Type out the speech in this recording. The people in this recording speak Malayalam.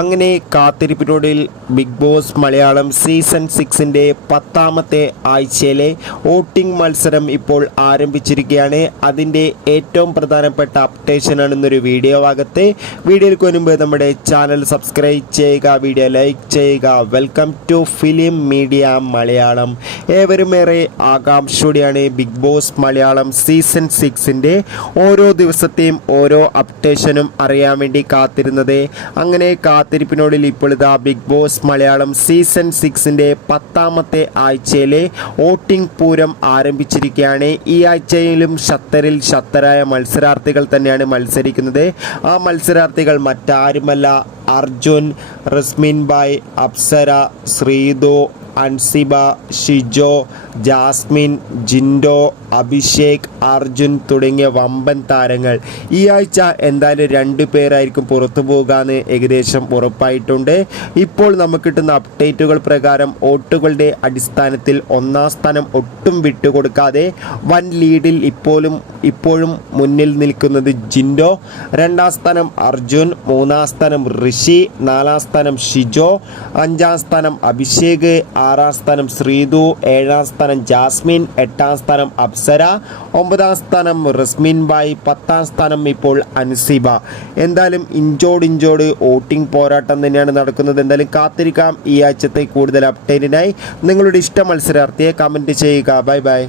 അങ്ങനെ കാത്തിരിപ്പിനൊടുവിൽ ബിഗ് ബോസ് മലയാളം സീസൺ 6ൻ്റെ 10ാമത്തെ ആഴ്ചയിലെ വോട്ടിംഗ് മത്സരം ഇപ്പോൾ ആരംഭിച്ചിരിക്കുകയാണ്. അതിൻ്റെ ഏറ്റവും പ്രധാനപ്പെട്ട അപ്ഡേഷനാണെന്നൊരു വീഡിയോ ഭാഗത്ത്. വീഡിയോയ്ക്ക് മുൻപ് നമ്മുടെ ചാനൽ സബ്സ്ക്രൈബ് ചെയ്യുക, വീഡിയോ ലൈക്ക് ചെയ്യുക. Welcome to film media Malayalam. ഏവരുമേറെ ആകാംക്ഷയോടെയാണ് ബിഗ് ബോസ് മലയാളം സീസൺ 6ൻ്റെ ഓരോ ദിവസത്തെയും ഓരോ അപ്ഡേഷനും അറിയാൻ വേണ്ടി കാത്തിരുന്നത്. അങ്ങനെ കാത്തിരിപ്പിനോടിൽ ഇപ്പോൾ ഇതാ ബിഗ് ബോസ് മലയാളം സീസൺ 6ൻ്റെ 10ാമത്തെ ആഴ്ചയിലെ വോട്ടിംഗ് പൂരം ആരംഭിച്ചിരിക്കുകയാണ്. ഈ ആഴ്ചയിലും ശക്തരായ മത്സരാർത്ഥികൾ തന്നെയാണ് മത്സരിക്കുന്നത്. ആ മത്സരാർത്ഥികൾ മറ്റാരുമല്ല, അർജുൻ, റസ്മിൻ ബായ്, അപ്സര, ശ്രീതു, അൻസിബ, ഷിജോ, ജാസ്മിൻ, ജിൻഡോ, അഭിഷേക്, അർജുൻ തുടങ്ങിയ വമ്പൻ താരങ്ങൾ. ഈ ആഴ്ച എന്തായാലും 2 പേരായിരിക്കും പുറത്തു പോകാമെന്ന് ഏകദേശം ഉറപ്പായിട്ടുണ്ട്. ഇപ്പോൾ നമുക്ക് കിട്ടുന്ന അപ്ഡേറ്റുകൾ പ്രകാരം വോട്ടുകളുടെ അടിസ്ഥാനത്തിൽ 1ാം സ്ഥാനം ഒട്ടും വിട്ടുകൊടുക്കാതെ വൻ ലീഡിൽ ഇപ്പോഴും മുന്നിൽ നിൽക്കുന്നത് ജിൻഡോ, 2ാം സ്ഥാനം അർജുൻ, 3ാം സ്ഥാനം ഋഷി, 4ാം സ്ഥാനം ഷിജോ, 5ാം സ്ഥാനം അഭിഷേക്, 6ാം സ്ഥാനം ശ്രീതു, 7ാം സ്ഥാനം ജാസ്മിൻ, 8ാം സ്ഥാനം അപ്സര, 9ാം സ്ഥാനം റസ്മിൻ ബായ്, 10ാം സ്ഥാനം ഇപ്പോൾ അൻസിബ. എന്തായാലും ഇഞ്ചോട് വോട്ടിംഗ് പോരാട്ടം തന്നെയാണ് നടക്കുന്നത്. എന്തായാലും കാത്തിരിക്കാം ഈ ആഴ്ചത്തെ കൂടുതൽ അപ്ഡേറ്റിനായി. നിങ്ങളുടെ ഇഷ്ട മത്സരാർത്ഥിയെ കമൻറ്റ് ചെയ്യുക. ബൈ.